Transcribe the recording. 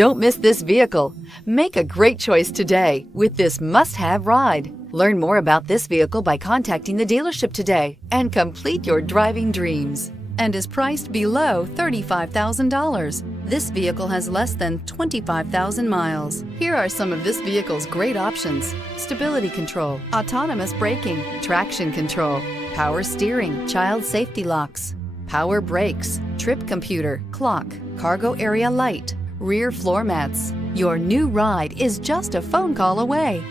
Don't miss this vehicle. Make a great choice today with this must-have ride. Learn more about this vehicle by contacting the dealership today and complete your driving dreams. And is priced below $35,000. This vehicle has less than 25,000 miles. Here are some of this vehicle's great options: stability control, autonomous braking, traction control, power steering, child safety locks, power brakes, trip computer, clock, cargo area light, rear floor mats. Your new ride is just a phone call away.